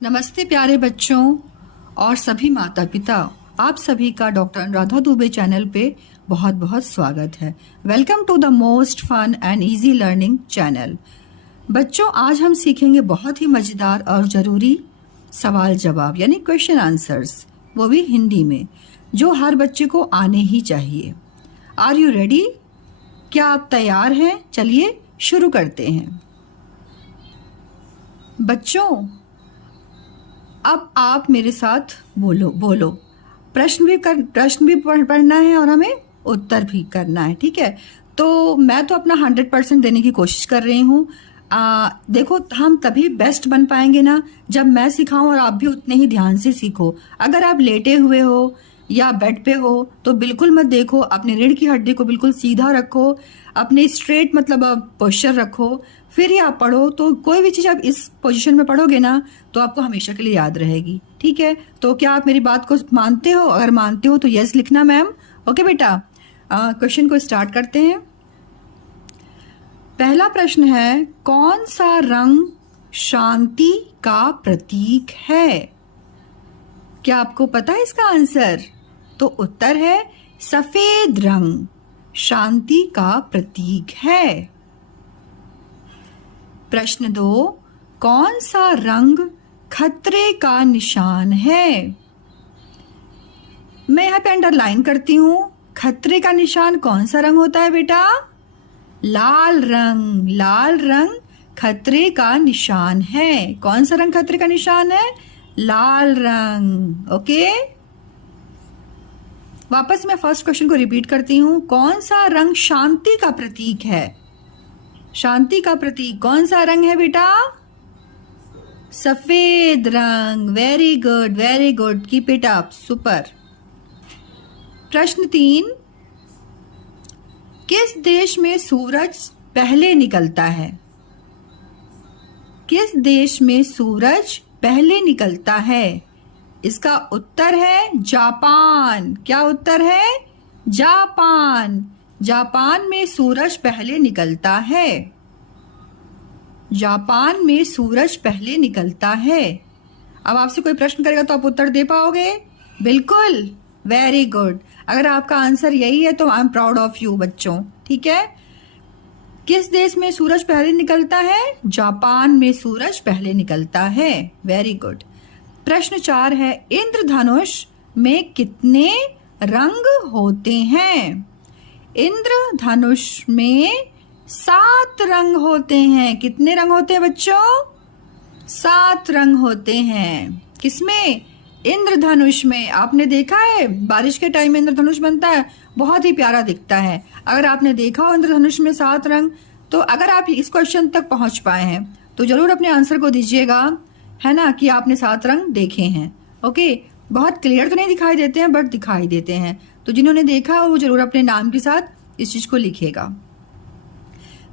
नमस्ते प्यारे बच्चों और सभी माता पिता, आप सभी का डॉक्टर अनुराधा दुबे चैनल पे बहुत बहुत स्वागत है। Welcome to the most fun and easy learning channel. बच्चों, आज हम सीखेंगे बहुत ही मज़ेदार और ज़रूरी सवाल जवाब यानी क्वेश्चन आंसर्स, वो भी हिंदी में, जो हर बच्चे को आने ही चाहिए। Are you ready? क्या आप तैयार हैं? चलिए शुरू करते हैं। बच्चों, अब आप मेरे साथ बोलो। प्रश्न भी पढ़ना है और हमें उत्तर भी करना है, ठीक है? तो मैं तो अपना 100% देने की कोशिश कर रही हूँ। देखो, हम तभी बेस्ट बन पाएंगे ना जब मैं सिखाऊं और आप भी उतने ही ध्यान से सीखो। अगर आप लेटे हुए हो या बेड पे हो तो बिल्कुल मत देखो, अपने रीढ़ की हड्डी को बिल्कुल सीधा रखो, अपने स्ट्रेट मतलब पोस्चर रखो, फिर ही आप पढ़ो। तो कोई भी चीज़ आप इस पोजीशन में पढ़ोगे ना तो आपको हमेशा के लिए याद रहेगी, ठीक है? तो क्या आप मेरी बात को मानते हो? अगर मानते हो तो यस लिखना मैम। ओके बेटा, क्वेश्चन को स्टार्ट करते हैं। पहला प्रश्न है, कौन सा रंग शांति का प्रतीक है? क्या आपको पता है इसका आंसर? तो उत्तर है सफेद रंग शांति का प्रतीक है। प्रश्न 2, कौन सा रंग खतरे का निशान है? मैं यहाँ पे अंडरलाइन करती हूँ। खतरे का निशान कौन सा रंग होता है बेटा? लाल रंग। लाल रंग खतरे का निशान है। कौन सा रंग खतरे का निशान है? लाल रंग। ओके, वापस मैं फर्स्ट क्वेश्चन को रिपीट करती हूँ। कौन सा रंग शांति का प्रतीक है? शांति का प्रतीक कौन सा रंग है बेटा? सफेद रंग। Very good, very good, keep it up, super. प्रश्न 3, किस देश में सूरज पहले निकलता है? किस देश में सूरज पहले निकलता है? इसका उत्तर है जापान। क्या उत्तर है? जापान। जापान में सूरज पहले निकलता है। जापान में सूरज पहले निकलता है। अब आपसे कोई प्रश्न करेगा तो आप उत्तर दे पाओगे? बिल्कुल, वेरी गुड। अगर आपका आंसर यही है तो I am proud of you बच्चों, ठीक है? किस देश में सूरज पहले निकलता है? जापान में सूरज पहले निकलता है। Very good. प्रश्न 4 है, इंद्रधनुष में कितने रंग होते हैं? इंद्रधनुष में 7 रंग होते हैं। कितने रंग होते हैं बच्चों? 7 रंग होते हैं। किसमें? इंद्रधनुष में। आपने देखा है बारिश के टाइम में इंद्रधनुष बनता है, बहुत ही प्यारा दिखता है। अगर आपने देखा हो इंद्रधनुष में 7 रंग, तो अगर आप इस क्वेश्चन तक पहुंच पाए हैं तो जरूर अपने आंसर को दीजिएगा, है ना, कि आपने 7 रंग देखे हैं। ओके, बहुत क्लियर तो नहीं दिखाई देते हैं बट दिखाई देते हैं। तो जिन्होंने देखा वो जरूर अपने नाम के साथ इस चीज को लिखेगा।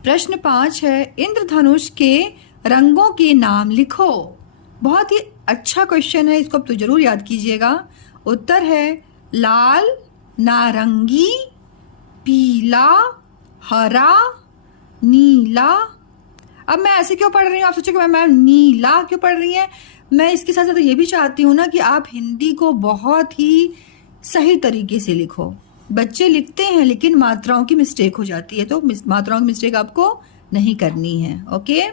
प्रश्न 5 है, इंद्रधनुष के रंगों के नाम लिखो। बहुत ही अच्छा क्वेश्चन है, इसको आप तो जरूर याद कीजिएगा। उत्तर है लाल, नारंगी, पीला, हरा, नीला। अब मैं ऐसे क्यों पढ़ रही हूँ? आप सोचोगे मैम नीला क्यों पढ़ रही हैं? मैं इसके साथ साथ ये भी चाहती हूँ ना कि आप हिंदी को बहुत ही सही तरीके से लिखो। बच्चे लिखते हैं लेकिन मात्राओं की मिस्टेक हो जाती है, तो मात्राओं की मिस्टेक आपको नहीं करनी है। ओके,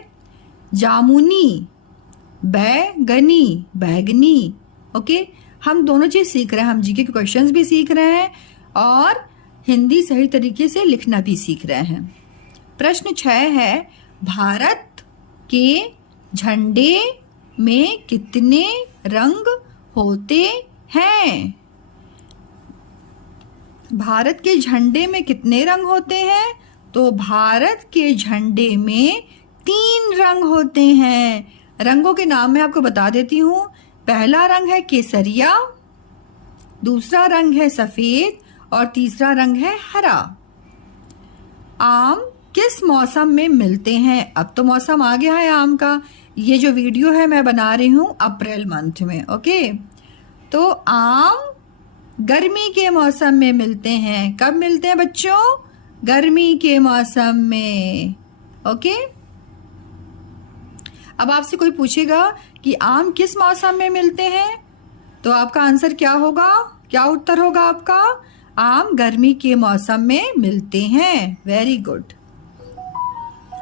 जामुनी, बैगनी, बैगनी। ओके, हम दोनों चीज सीख रहे हैं। हम जीके के क्वेश्चंस भी सीख रहे हैं और हिंदी सही तरीके से लिखना भी सीख रहे हैं। प्रश्न 6 है, भारत के झंडे में कितने रंग होते हैं? भारत के झंडे में कितने रंग होते हैं? तो भारत के झंडे में 3 रंग होते हैं। रंगों के नाम मैं आपको बता देती हूँ। पहला रंग है केसरिया, दूसरा रंग है सफेद और तीसरा रंग है हरा। आम किस मौसम में मिलते हैं? अब तो मौसम आ गया है आम का। ये जो वीडियो है मैं बना रही हूँ अप्रैल मंथ में। ओके, तो आम गर्मी के मौसम में मिलते हैं। कब मिलते हैं बच्चों? गर्मी के मौसम में। ओके, अब आपसे कोई पूछेगा कि आम किस मौसम में मिलते हैं, तो आपका आंसर क्या होगा, क्या उत्तर होगा आपका, आम गर्मी के मौसम में मिलते हैं। Very good.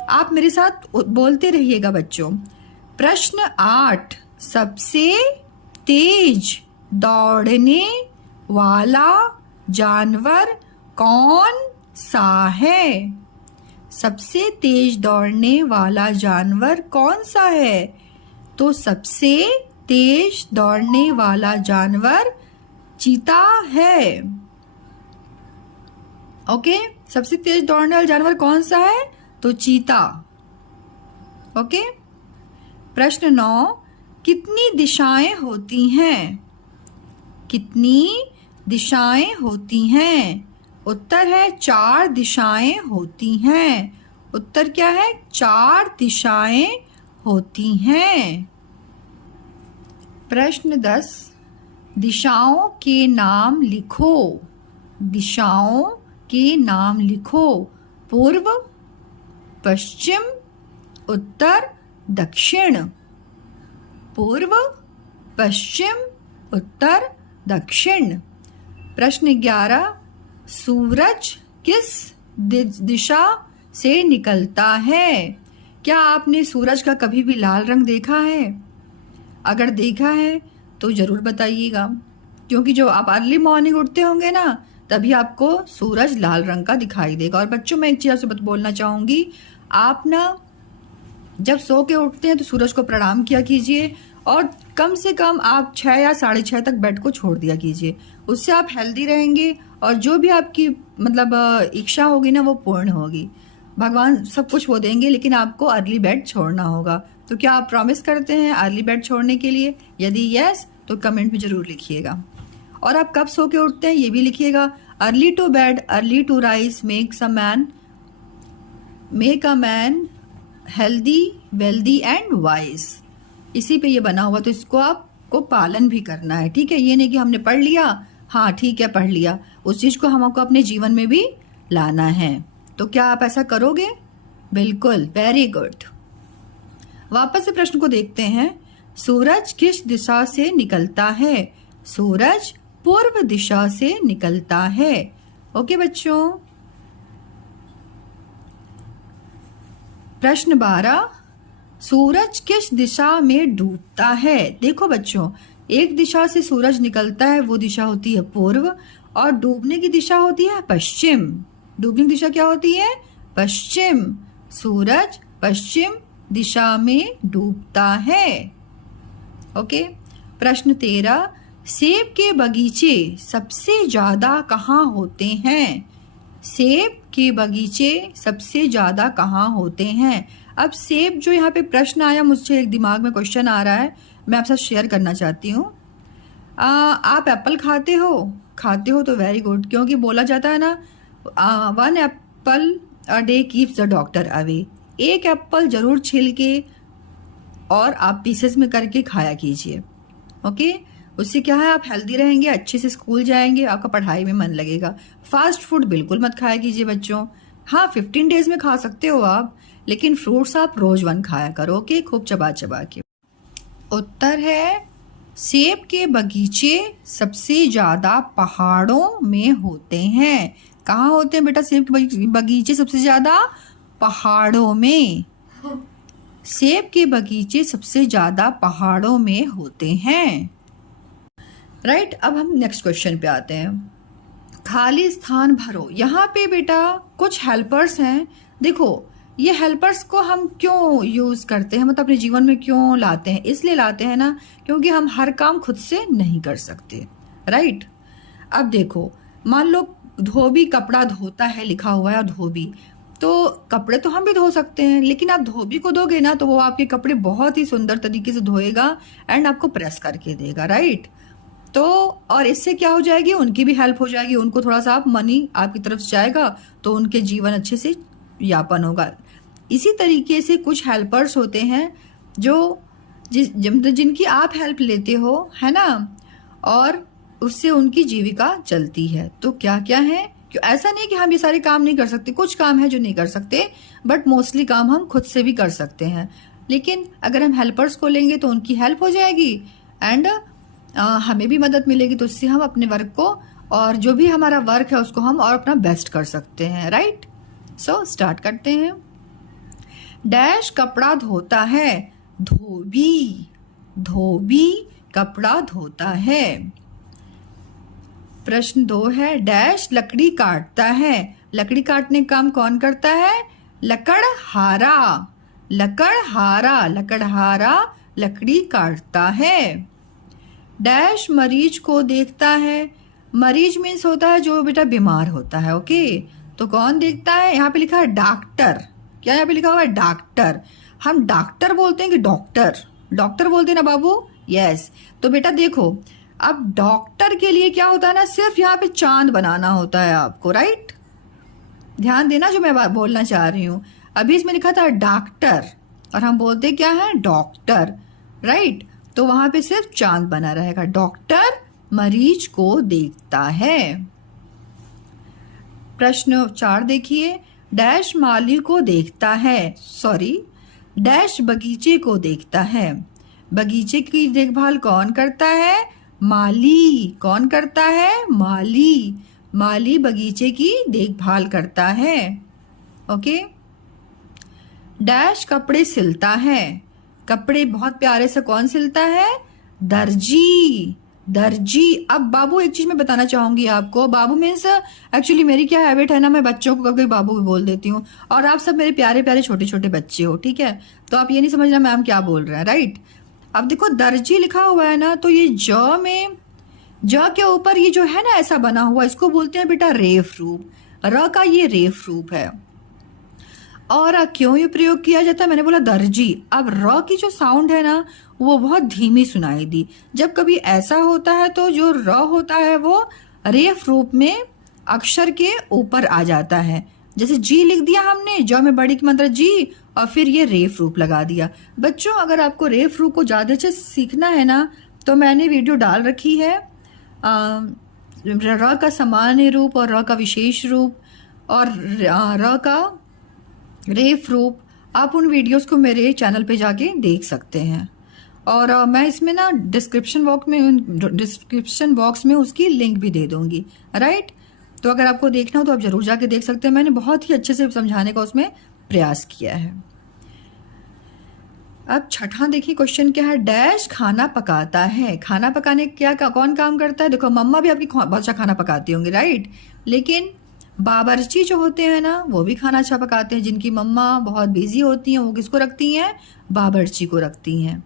आप मेरे साथ बोलते रहिएगा बच्चों। प्रश्न 8, सबसे तेज दौड़ने वाला जानवर कौन सा है? सबसे तेज दौड़ने वाला जानवर कौन सा है? तो सबसे तेज दौड़ने वाला जानवर चीता है। ओके, सबसे तेज दौड़ने वाला जानवर कौन सा है? तो चीता। ओके। प्रश्न 9, कितनी दिशाएं होती हैं? कितनी दिशाएं होती हैं? उत्तर है 4 दिशाएं होती हैं। उत्तर क्या है? 4 दिशाएं होती हैं। प्रश्न 10, दिशाओं के नाम लिखो। दिशाओं के नाम लिखो। पूर्व, पश्चिम, उत्तर, दक्षिण। पूर्व, पश्चिम, उत्तर, दक्षिण। प्रश्न 11, सूरज किस दिशा से निकलता है? क्या आपने सूरज का कभी भी लाल रंग देखा है? अगर देखा है तो जरूर बताइएगा, क्योंकि जो आप अर्ली मॉर्निंग उठते होंगे ना, तभी आपको सूरज लाल रंग का दिखाई देगा। और बच्चों, मैं एक चीज आपसे बोलना चाहूंगी, आप ना जब सो के उठते हैं तो सूरज को प्रणाम किया कीजिए, और कम से कम आप 6 या 6:30 तक बेड को छोड़ दिया कीजिए। उससे आप हेल्दी रहेंगे और जो भी आपकी मतलब इच्छा होगी ना, वो पूर्ण होगी। भगवान सब कुछ वो देंगे, लेकिन आपको अर्ली बेड छोड़ना होगा। तो क्या आप प्रॉमिस करते हैं अर्ली बेड छोड़ने के लिए? यदि यस, तो कमेंट में जरूर लिखिएगा। और आप कब सो के उठते हैं ये भी लिखिएगा। Early to bed, early to rise make a man healthy, wealthy and wise. इसी पे ये बना हुआ, तो इसको आपको पालन भी करना है। ठीक है, ये नहीं कि हमने पढ़ लिया, हाँ ठीक है पढ़ लिया, उस चीज को हमको अपने जीवन में भी लाना है। तो क्या आप ऐसा करोगे? बिल्कुल, वेरी गुड। वापस से प्रश्न को देखते हैं। सूरज किस दिशा से निकलता है? सूरज पूर्व दिशा से निकलता है। ओके बच्चों। प्रश्न 12, सूरज किस दिशा में डूबता है? देखो बच्चों, एक दिशा से सूरज निकलता है, वो दिशा होती है पूर्व, और डूबने की दिशा होती है पश्चिम। डूबने की दिशा क्या होती है? पश्चिम। सूरज पश्चिम दिशा में डूबता है। ओके। प्रश्न 13, सेब के बगीचे सबसे ज्यादा कहाँ होते हैं? सेब के बगीचे सबसे ज्यादा कहाँ होते हैं? अब सेब जो यहाँ पे प्रश्न आया, मुझे एक दिमाग में क्वेश्चन आ रहा है, मैं आपसे शेयर करना चाहती हूँ। आप एप्पल खाते हो? खाते हो तो वेरी गुड, क्योंकि बोला जाता है ना, 1 Apple a day keeps the doctor away. एक एप्पल जरूर छील के और आप पीसेस में करके खाया कीजिए। ओके, उससे क्या है, आप हेल्दी रहेंगे, अच्छे से स्कूल जाएंगे, आपका पढ़ाई में मन लगेगा। फास्ट फूड बिल्कुल मत खाया कीजिए बच्चों। हाँ, 15 डेज में खा सकते हो आप, लेकिन फ्रूट्स आप रोज 1 खाया करो। ओके, खूब चबा चबा के। उत्तर है सेब के बगीचे सबसे ज्यादा पहाड़ों में होते हैं। कहाँ होते हैं बेटा सेब के बगीचे सबसे ज्यादा? पहाड़ों में। सेब के बगीचे सबसे ज्यादा पहाड़ों में होते हैं। राइट। अब हम नेक्स्ट क्वेश्चन पे आते हैं। खाली स्थान भरो। यहाँ पे बेटा कुछ हेल्पर्स हैं। देखो, ये हेल्पर्स को हम क्यों यूज करते हैं, मतलब अपने जीवन में क्यों लाते हैं? इसलिए लाते हैं ना, क्योंकि हम हर काम खुद से नहीं कर सकते। राइट। अब देखो, मान लो धोबी कपड़ा धोता है, लिखा हुआ है धोबी, तो कपड़े तो हम भी धो सकते हैं, लेकिन आप धोबी को दोगे ना, तो वो आपके कपड़े बहुत ही सुंदर तरीके से धोएगा एंड आपको प्रेस करके देगा। राइट। तो और इससे क्या हो जाएगी, उनकी भी हेल्प हो जाएगी, उनको थोड़ा सा मनी आपकी तरफ से जाएगा, तो उनके जीवन अच्छे से यापन होगा। इसी तरीके से कुछ हेल्पर्स होते हैं जो जिनकी आप हेल्प लेते हो, है ना, और उससे उनकी जीविका चलती है। तो क्या क्या है? क्यों ऐसा नहीं कि हम ये सारे काम नहीं कर सकते, कुछ काम है जो नहीं कर सकते, बट मोस्टली काम हम खुद से भी कर सकते हैं। लेकिन अगर हम हेल्पर्स को लेंगे तो उनकी हेल्प हो जाएगी एंड हमें भी मदद मिलेगी, तो उससे हम अपने वर्क को और जो भी हमारा वर्क है उसको हम और अपना बेस्ट कर सकते हैं, राइट। सो स्टार्ट करते हैं। डैश कपड़ा धोता है, धोबी, धोबी कपड़ा धोता है। प्रश्न 2 है, डैश लकड़ी काटता है, लकड़ी काटने का काम कौन करता है? लकड़हारा, लकड़हारा, लकड़हारा लकड़ी काटता है। डैश मरीज को देखता है, मरीज मीन्स होता है जो बेटा बीमार होता है, ओके। तो कौन देखता है? यहाँ पे लिखा है डॉक्टर। क्या यहाँ पे लिखा हुआ है? डॉक्टर। हम डॉक्टर बोलते हैं कि डॉक्टर? डॉक्टर बोलते हैं ना बाबू, यस। तो बेटा देखो, अब डॉक्टर के लिए क्या होता है ना, सिर्फ यहाँ पे चांद बनाना होता है आपको, राइट। ध्यान देना जो मैं बोलना चाह रही हूँ। अभी इसमें लिखा था डॉक्टर और हम बोलते क्या है? Doctor, right. तो वहां पे सिर्फ चांद बना रहेगा। डॉक्टर मरीज को देखता है। प्रश्न 4 देखिए, डैश माली को देखता है, सॉरी, डैश बगीचे को देखता है। बगीचे की देखभाल कौन करता है? माली। कौन करता है? माली। माली बगीचे की देखभाल करता है, ओके। डैश कपड़े सिलता है, कपड़े बहुत प्यारे से कौन सिलता है? दर्जी, दर्जी। अब बाबू एक चीज मैं बताना चाहूंगी आपको। बाबू मीन्स एक्चुअली मेरी क्या हैबिट है ना, मैं बच्चों को कभी बाबू भी बोल देती हूँ और आप सब मेरे प्यारे प्यारे छोटे छोटे बच्चे हो, ठीक है। तो आप ये नहीं समझना मैम क्या बोल रहे हैं, राइट। अब देखो दर्जी लिखा हुआ है ना, तो ये ज में, ज के ऊपर ये जो है ना ऐसा बना हुआ, इसको बोलते हैं बेटा रेफ रूप। र का ये रेफ रूप है। और क्यों ये प्रयोग किया जाता है? मैंने बोला दर्जी। अब र की जो साउंड है ना वो बहुत धीमी सुनाई दी। जब कभी ऐसा होता है तो जो र होता है वो रेफ रूप में अक्षर के ऊपर आ जाता है। जैसे जी लिख दिया हमने, ज में बड़ी की मात्रा जी और फिर ये रेफ रूप लगा दिया। बच्चों अगर आपको रेफ रूप को ज्यादा अच्छे सीखना है ना तो मैंने वीडियो डाल रखी है, र का सामान्य रूप और र का विशेष रूप और र का रेफ रूप। आप उन वीडियोस को मेरे चैनल पे जाके देख सकते हैं और मैं इसमें ना डिस्क्रिप्शन बॉक्स में उसकी लिंक भी दे दूंगी, राइट। तो अगर आपको देखना हो तो आप जरूर जाके देख सकते हैं। मैंने बहुत ही अच्छे से समझाने का उसमें प्रयास किया है। अब छठा देखिए क्वेश्चन क्या है, डैश खाना पकाता है। खाना पकाने क्या कौन काम करता है? देखो मम्मा भी आपकी बहुत अच्छा खाना पकाती होंगी, राइट। लेकिन बावर्ची जो होते हैं ना वो भी खाना अच्छा पकाते हैं। जिनकी मम्मा बहुत बिजी होती हैं वो किसको रखती हैं? बावर्ची को रखती हैं,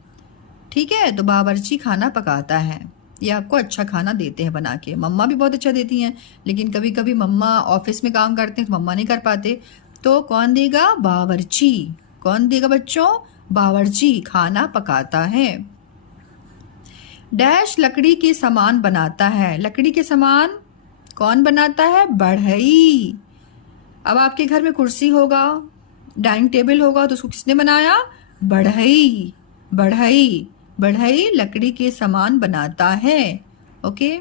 ठीक है। तो बावर्ची खाना पकाता है, ये आपको अच्छा खाना देते हैं बना के। मम्मा भी बहुत अच्छा देती हैं, लेकिन कभी कभी मम्मा ऑफिस में काम करते हैं तो मम्मा नहीं कर पाते, तो कौन देगा? बावर्ची। कौन देगा बच्चों? बावर्ची खाना पकाता है। डैश लकड़ी के सामान बनाता है, लकड़ी के सामान कौन बनाता है? बढ़ई। अब आपके घर में कुर्सी होगा, डाइनिंग टेबल होगा, तो उसको किसने बनाया? बढ़ई। बढ़ई, बढ़ई लकड़ी के सामान बनाता है, ओके।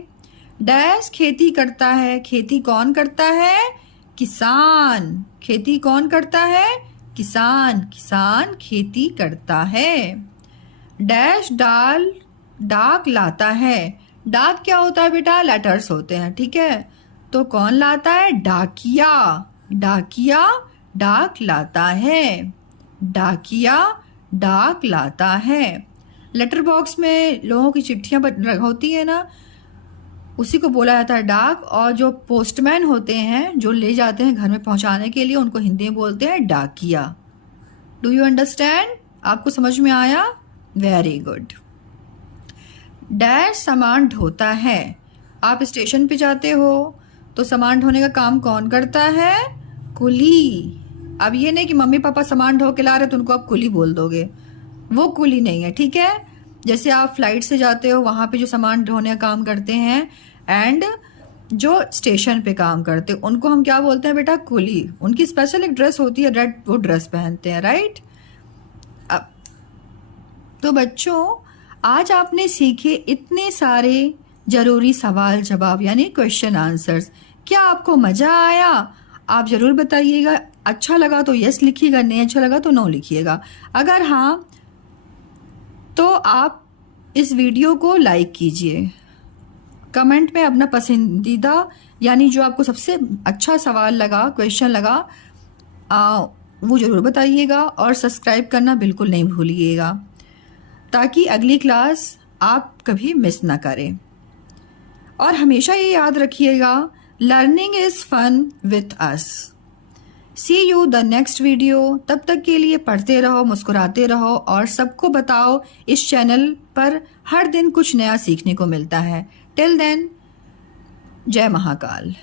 डैश खेती करता है, खेती कौन करता है? किसान। खेती कौन करता है? किसान। किसान खेती करता है। डैश डाक लाता है, डाक क्या होता है बेटा? लेटर्स होते हैं, ठीक है। तो कौन लाता है? डाकिया। डाकिया डाक लाता है, डाकिया डाक लाता है। लेटर बॉक्स में लोगों की चिट्ठियां होती है ना, उसी को बोला जाता है डाक। और जो पोस्टमैन होते हैं जो ले जाते हैं घर में पहुंचाने के लिए, उनको हिंदी में बोलते हैं डाकिया। Do you understand? आपको समझ में आया? Very good. डैश सामान ढोता है, आप स्टेशन पे जाते हो तो सामान ढोने का काम कौन करता है? कुली। अब ये नहीं कि मम्मी पापा सामान ढो के ला रहे तो उनको आप कुली बोल दोगे, वो कुली नहीं है, ठीक है। जैसे आप फ्लाइट से जाते हो वहां पे जो सामान ढोने का काम करते हैं एंड जो स्टेशन पे काम करते हैं उनको हम क्या बोलते हैं बेटा? कुली। उनकी स्पेशल एक ड्रेस होती है, रेड, वो ड्रेस पहनते हैं, राइट। अब तो बच्चों आज आपने सीखे इतने सारे जरूरी सवाल जवाब यानी क्वेश्चन आंसर्स। क्या आपको मजा आया? आप जरूर बताइएगा अच्छा लगा तो यस लिखिएगा, नहीं अच्छा लगा तो नो लिखिएगा। अगर हाँ तो आप इस वीडियो को लाइक कीजिए। कमेंट में अपना पसंदीदा यानी जो आपको सबसे अच्छा सवाल लगा, क्वेश्चन लगा, वो ज़रूर बताइएगा और सब्सक्राइब करना बिल्कुल नहीं भूलिएगा ताकि अगली क्लास आप कभी मिस ना करें। और हमेशा ये याद रखिएगा, learning is fun with us. See you the next video. तब तक के लिए पढ़ते रहो, मुस्कुराते रहो और सबको बताओ इस चैनल पर हर दिन कुछ नया सीखने को मिलता है। टिल देन, जय महाकाल।